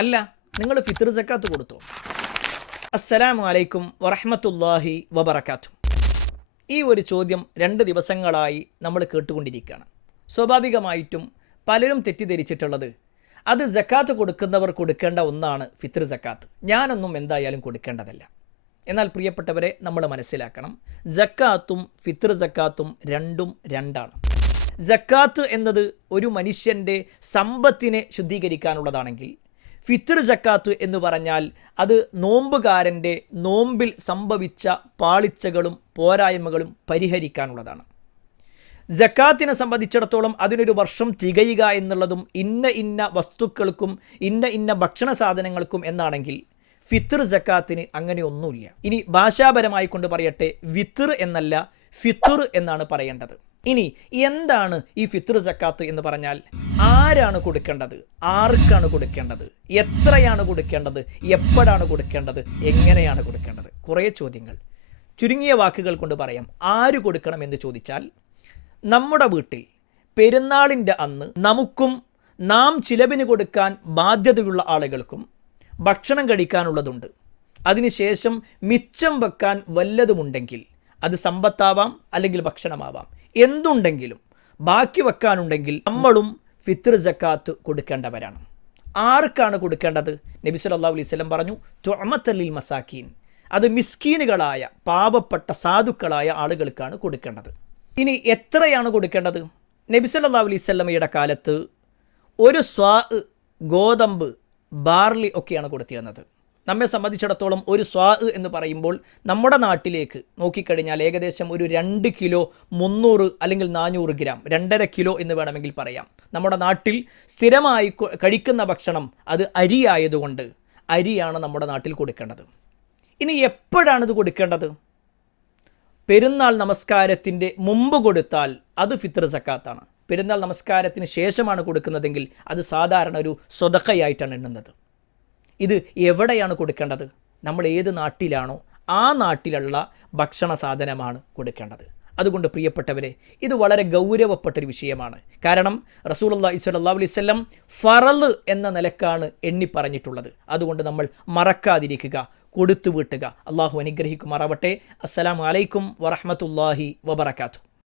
അല്ല, നിങ്ങൾ ഫിത്ർ സക്കാത്ത് കൊടുത്തോ? അസ്സലാമു അലൈക്കും വറഹ്മത്തുള്ളാഹി വബറകാതുഹു. ഈ ഒരു ചോദ്യം 2 ദിവസങ്ങളായി നമ്മൾ കേട്ടുകൊണ്ടിരിക്കുകയാണ്. സ്വാഭാവികമായിട്ടും പലരും തെറ്റിദ്ധരിച്ചിട്ടുള്ളത് അത് സക്കാത്ത് കൊടുക്കുന്നവർ കൊടുക്കേണ്ട ഒന്നാണ് ഫിത്ർ സക്കാത്ത്, ഞാനൊന്നും എന്തായാലും കൊടുക്കേണ്ടതല്ല. എന്നാൽ പ്രിയപ്പെട്ടവരെ, നമ്മൾ മനസ്സിലാക്കണം, സക്കാത്തും ഫിത്ർ സക്കാത്തും രണ്ടും രണ്ടാണ്. സക്കാത്ത് എന്നത് ഒരു മനുഷ്യൻ്റെ സമ്പത്തിനെ ശുദ്ധീകരിക്കാനുള്ളതാണെങ്കിൽ ഫിത്ർ സക്കാത്ത് എന്ന് പറഞ്ഞാൽ അത് നോമ്പുകാരൻ്റെ നോമ്പിൽ സംഭവിച്ച പാളിച്ചകളും പോരായ്മകളും പരിഹരിക്കാനുള്ളതാണ്. സക്കാത്തിനെ സംബന്ധിച്ചിടത്തോളം അതിനൊരു വർഷം തികയുക എന്നുള്ളതും ഇന്ന വസ്തുക്കൾക്കും ഇന്ന ഭക്ഷണ സാധനങ്ങൾക്കും എന്നാണെങ്കിൽ ഫിത്ർ സക്കാത്തിന് അങ്ങനെ ഒന്നുമില്ല. ഇനി ഭാഷാപരമായി കൊണ്ട് പറയട്ടെ, വിത്ർ എന്നല്ല ഫിത്ർ എന്നാണ് പറയേണ്ടത്. ഇനി എന്താണ് ഈ ഫിത്ർ സക്കാത്ത് എന്ന് പറഞ്ഞാൽ? ആരാണ് കൊടുക്കേണ്ടത്? ആർക്കാണ് കൊടുക്കേണ്ടത്? എത്രയാണ് കൊടുക്കേണ്ടത്? എപ്പോഴാണ് കൊടുക്കേണ്ടത്? എങ്ങനെയാണ് കൊടുക്കേണ്ടത്? കുറേ ചോദ്യങ്ങൾ. ചുരുങ്ങിയ വാക്കുകൾ കൊണ്ട് പറയാം. ആര് കൊടുക്കണം എന്ന് ചോദിച്ചാൽ, നമ്മുടെ വീട്ടിൽ പെരുന്നാളിൻ്റെ അന്ന് നമുക്കും നാം ചിലവിന് കൊടുക്കാൻ ബാധ്യതയുള്ള ആളുകൾക്കും ഭക്ഷണം കഴിക്കാനുള്ളതുണ്ട്. അതിനുശേഷം മിച്ചം വെക്കാൻ വല്ലതുമുണ്ടെങ്കിൽ അത് സമ്പത്താവാം, അല്ലെങ്കിൽ ഭക്ഷണമാവാം, എന്തുണ്ടെങ്കിലും ബാക്കി വെക്കാനുണ്ടെങ്കിൽ നമ്മളും ഫിത്ർ സക്കാത്ത് കൊടുക്കേണ്ടവരാണ്. ആർക്കാണ് കൊടുക്കേണ്ടത്? നബി സല്ലല്ലാഹു അലൈഹി വസല്ലം പറഞ്ഞു, തുഅമത്തൽ ലിൽ മസാക്കീൻ, അത് മിസ്കീനുകളായ പാവപ്പെട്ട സാധുക്കളായ ആളുകൾക്കാണ് കൊടുക്കേണ്ടത്. ഇനി എത്രയാണ് കൊടുക്കേണ്ടത്? നബി സല്ലല്ലാഹു അലൈഹി വസല്ലമയുടെ കാലത്ത് ഒരു സ്വാ ഗോതമ്പ്, ബാർലി ഒക്കെയാണ് കൊടുത്തിരുന്നത്. നമ്മെ സംബന്ധിച്ചിടത്തോളം ഒരു സ്വാ എന്ന് പറയുമ്പോൾ നമ്മുടെ നാട്ടിലേക്ക് നോക്കിക്കഴിഞ്ഞാൽ ഏകദേശം ഒരു 2 കിലോ 300 അല്ലെങ്കിൽ 400 ഗ്രാം, 2.5 കിലോ എന്ന് വേണമെങ്കിൽ പറയാം. നമ്മുടെ നാട്ടിൽ സ്ഥിരമായി കഴിക്കുന്ന ഭക്ഷണം അത് അരിയായതുകൊണ്ട് അരിയാണ് നമ്മുടെ നാട്ടിൽ കൊടുക്കേണ്ടത്. ഇനി എപ്പോഴാണിത് കൊടുക്കേണ്ടത്? പെരുന്നാൾ നമസ്കാരത്തിൻ്റെ മുമ്പ് കൊടുത്താൽ അത് ഫിത്ർ സക്കാത്താണ്. പെരുന്നാൾ നമസ്കാരത്തിന് ശേഷമാണ് കൊടുക്കുന്നതെങ്കിൽ അത് സാധാരണ ഒരു സ്വതക്കയായിട്ടാണ് എണ്ണുന്നത്. ഇത് എവിടെയാണ് കൊടുക്കേണ്ടത്? നമ്മൾ ഏത് നാട്ടിലാണോ ആ നാട്ടിലുള്ള ഭക്ഷണ സാധനമാണ് കൊടുക്കേണ്ടത്. അതുകൊണ്ട് പ്രിയപ്പെട്ടവരെ, ഇത് വളരെ ഗൗരവപ്പെട്ടൊരു വിഷയമാണ്. കാരണം റസൂലുള്ളാഹി സ്വല്ലല്ലാഹു അലൈഹി വസല്ലം ഫറള് എന്ന നിലക്കാണ് എണ്ണി പറഞ്ഞിട്ടുള്ളത്. അതുകൊണ്ട് നമ്മൾ മറക്കാതിരിക്കുക, കൊടുത്തു വീട്ടുക. അള്ളാഹു അനുഗ്രഹിക്കുമാറാവട്ടെ. അസ്സലാമു അലൈക്കും വറഹ്മത്തുള്ളാഹി വബറകാതുഹു.